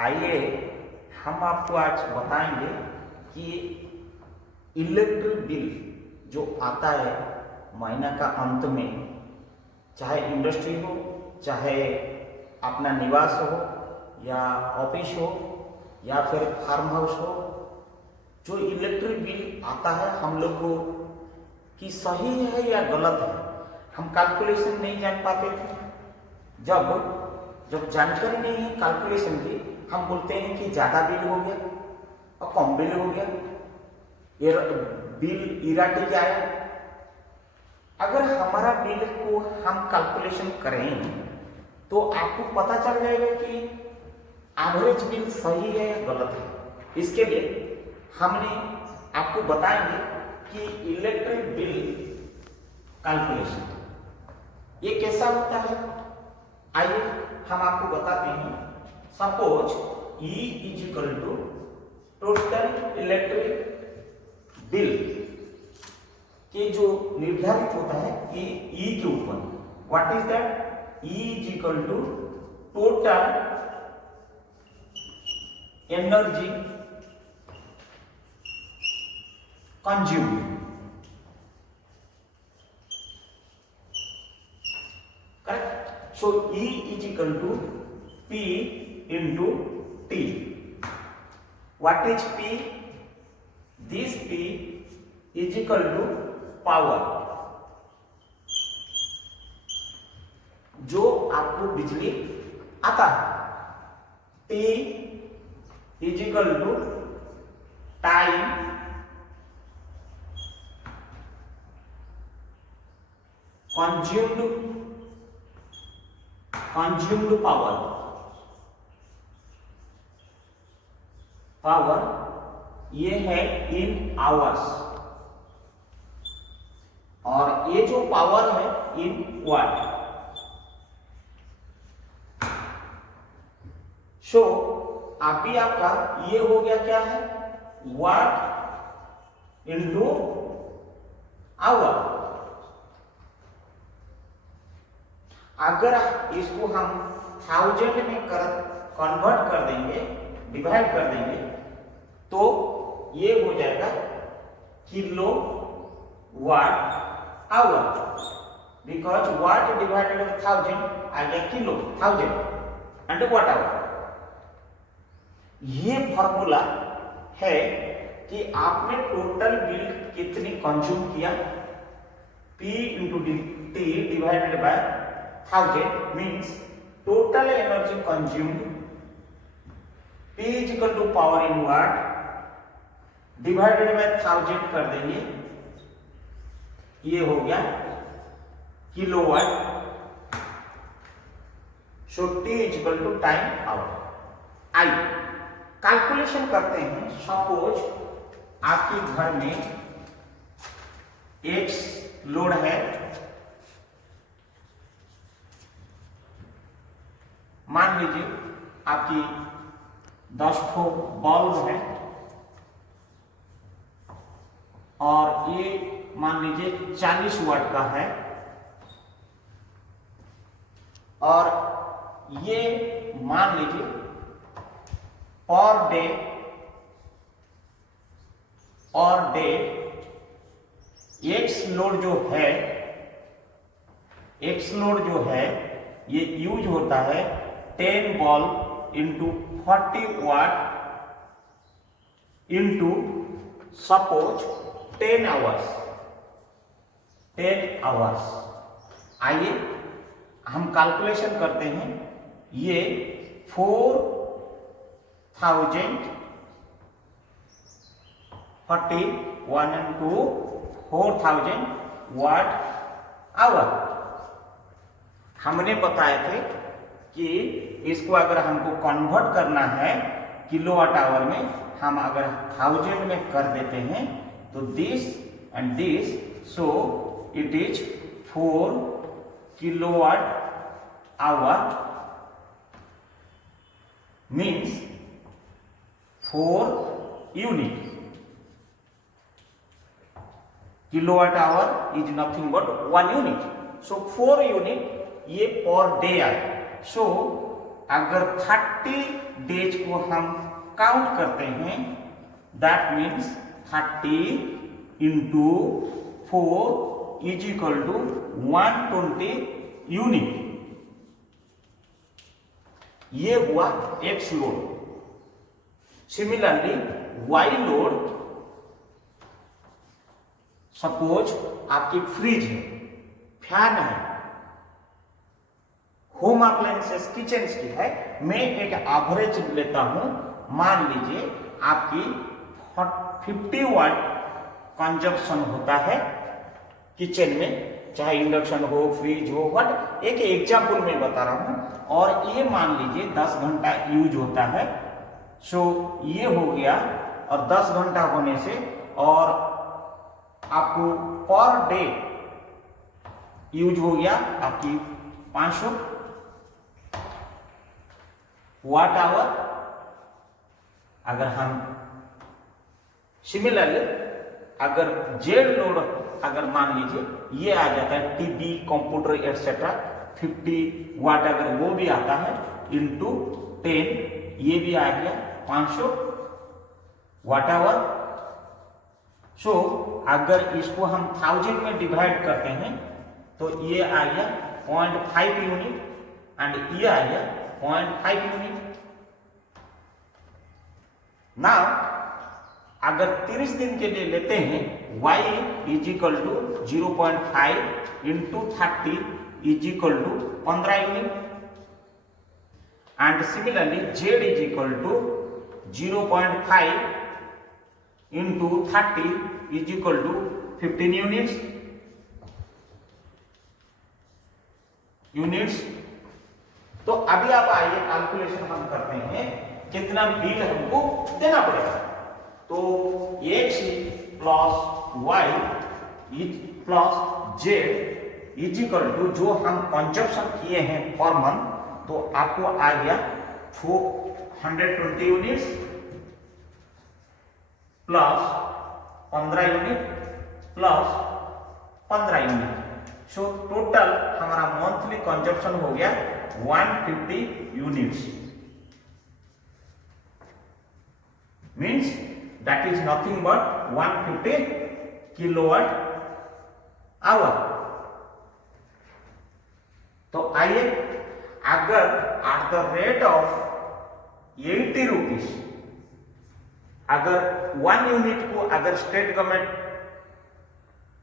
आइए हम आपको आज बताएंगे कि इलेक्ट्रिक बिल जो आता है महीना का अंत में, चाहे इंडस्ट्री हो, चाहे अपना निवास हो या ऑफिस हो या फिर फार्म हाउस हो, जो इलेक्ट्रिक बिल आता है हम लोग को कि सही है या गलत है, हम कैलकुलेशन नहीं जान पाते थे। जब जब जानकारी नहीं है कैलकुलेशन की, हम बोलते हैं कि ज़्यादा बिल हो गया और कम बिल हो गया, बिल इराटिक आया। अगर हमारा बिल को हम कैलकुलेशन करें तो आपको पता चल जाएगा कि एवरेज बिल सही है या गलत है। इसके लिए हमने आपको बताएंगे कि इलेक्ट्रिक बिल कैलकुलेशन ये कैसा होता है। आइए हम आपको बताते हैं। Suppose E is equal to total electric bill के जो निर्धारित होता है कि E के ऊपर what is that, E is equal to total energy consumed, correct? So E is equal to P into T. What is P? This P is equal to power, जो आपको बिजली आता है। T is equal to time consumed power ये है in hours, और ये जो पावर है इन वाट। सो अभी आपका ये हो गया क्या है, वाट इंटू आवर। अगर इसको हम थाउजेंड में कन्वर्ट कर देंगे, डिवाइड कर देंगे, तो ये हो जाएगा kilo watt hour, because watt divided by thousand आ गया kilo, thousand and watt hour. ये फॉर्मूला है कि आपने टोटल बिल कितनी कंज्यूम किया, P into T divided by 1000 means total energy consumed, P is equal to power in watt divided by 1000 कर देंगे, ये हो गया kilowatt. So T is equal to time hour. आइए कैलकुलेशन करते हैं। सपोज आपके घर में X लोड है, मान लीजिए आपकी 10 ठो बल्ब है, और ये मान लीजिए 40 वाट का है, और ये मान लीजिए पर डे एक्स लोड जो है ये यूज होता है 10 बल्ब इंटू 40 वाट इंटू सपोज 10 आवर्स। आइए हम कैलकुलेशन करते हैं। ये 4000 40 1 and 2 4000 वाट आवर। हमने बताए थे कि इसको अगर हमको कन्वर्ट करना है किलोवाट आवर में, हम अगर 1000 में कर देते हैं तो this and this, so it is 4 kilowatt hour means 4 unit. Kilowatt hour is nothing but 1 unit, so 4 unit ये पर डे आए। सो अगर 30 डेज को हम काउंट करते हैं, that means 30 into 4 is equal to 120 unit. ये हुआ X load. Similarly Y load, suppose आपकी फ्रिज है, फैन है, होम अप्लायंसेस किचन की है, मैं एक एवरेज लेता हूं, मान लीजिए आपकी 50 वाट कंजप्शन होता है किचन में, चाहे इंडक्शन हो, फ्रिज हो, वट एक एग्जाम्पल मैं बता रहा हूं, और ये मान लीजिए 10 घंटा यूज होता है। सो ये हो गया, और 10 घंटा होने से और आपको पर डे यूज हो गया आपकी 500 वाट आवर। अगर हम सिमिलरली अगर जेड लोड अगर मान लीजिए ये आ जाता है, टीवी, कंप्यूटर एक्सेट्रा 50 वाट अगर वो भी आता है, इंटू 10 ये भी आ गया 500 वाट आवर। सो अगर इसको हम 1000 में डिवाइड करते हैं तो ये आ गया 0.5 यूनिट, एंड ये आ गया 0.5 यूनिट। ना अगर 30 दिन के लिए लेते हैं, y is equal to 0.5 into 30 is equal to 15 unit, and similarly z is equal to 0.5 into 30 is equal to 15 units. तो अभी आप आइए कैलकुलेशन हम करते हैं, कितना बिल हमको देना पड़ेगा। तो x plus Y plus Z is equal to जो हम कंजप्शन किए हैं पर मंथ, तो आपको आ गया 420 units plus 15 unit plus 15 unit. So total हमारा मंथली कंजप्शन हो गया 150 units, means that is nothing but 150 kilowatt hour. तो आइए, अगर at the rate of 80 rupees अगर 1 यूनिट को अगर स्टेट गवर्नमेंट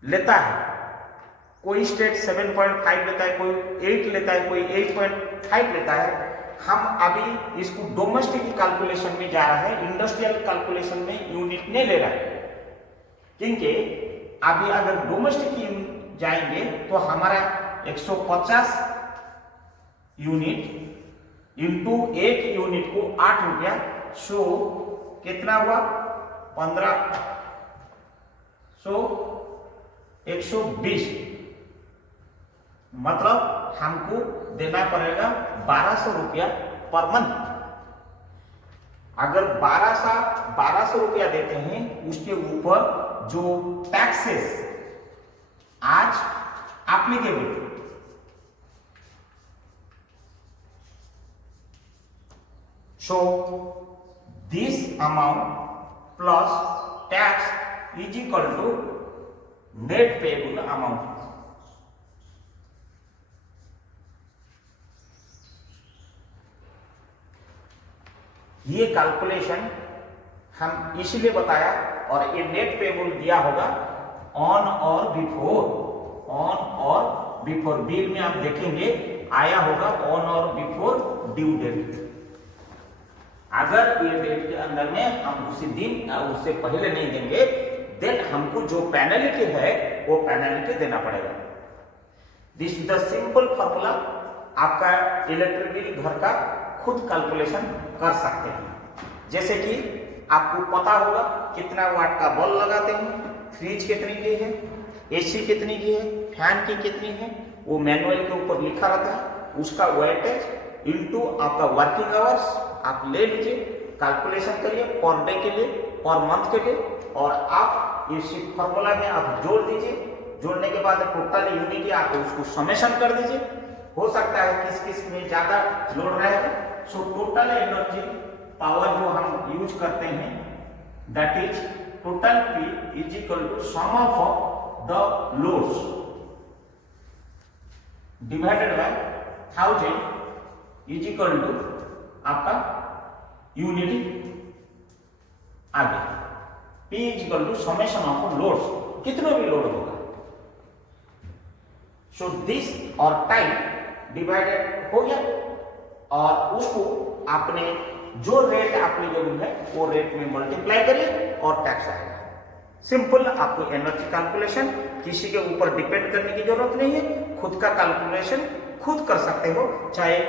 लेता है, कोई स्टेट 7.5 लेता है, कोई 8 लेता है, कोई 8.5 लेता है, हम अभी इसको डोमेस्टिक कैलकुलेशन में जा रहा है, इंडस्ट्रियल कैलकुलेशन में यूनिट नहीं ले रहा है, क्योंकि अभी अगर डोमेस्टिक जाएंगे तो हमारा 150 यूनिट इंटू एक यूनिट को 8 रुपया, सो कितना हुआ 15, सो 120, मतलब हमको देना पड़ेगा 1200 रुपया पर मंथ। अगर 1200 रुपया देते हैं, उसके ऊपर जो टैक्सेस आज applicable, so this amount plus tax is equal to net payable amount। ये कैलकुलेशन हम इसीलिए बताया, और ये नेट पेबल दिया होगा ऑन और बिफोर बिल में आप देखेंगे आया होगा ऑन और बिफोर ड्यू डेट। अगर ये डेट के अंदर में हम उसी दिन या उससे पहले नहीं देंगे, देन हमको जो पेनल्टी है वो पेनल्टी देना पड़ेगा। This is the simple formula. आपका इलेक्ट्रिक बिल घर का खुद कैलकुलेशन कर सकते हैं। जैसे कि आपको पता होगा कितना वाट का बल्ब लगाते हैं, फ्रिज कितनी की है, एसी कितनी की है, फैन की कितनी है, वो मैनुअल के ऊपर लिखा रहता है, उसका वेटेज इनटू आपका वर्किंग आवर्स आप ले लीजिए, कैलकुलेशन करिए पर डे के लिए, पर मंथ के लिए, और आप इस फॉर्मूला में आप जोड़ दीजिए। जोड़ने के बाद टोटल यूनिटी आप उसको समेशन कर दीजिए। हो सकता है किस किस में ज्यादा लोड रहेगा, सो टोटल एनर्जी पावर जो हम यूज करते हैं that is total P is equal to sum of the loads divided by 1000 is equal to आपका यूनिट आ गया। P is equal to summation of loads, कितने भी लोड होगा। सो दिस और टाइम डिवाइडेड हो गया और उसको आपने जो रेट आपने जो है वो रेट में मल्टीप्लाई करिए और टैक्स आएगा। सिंपल, आपको एनर्जी कैलकुलेशन किसी के ऊपर डिपेंड करने की जरूरत नहीं है, खुद का कैलकुलेशन खुद कर सकते हो, चाहे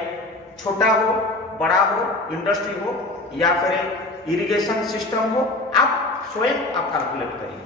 छोटा हो, बड़ा हो, इंडस्ट्री हो या फिर इरिगेशन सिस्टम हो, आप स्वयं आप कैलकुलेट करिए।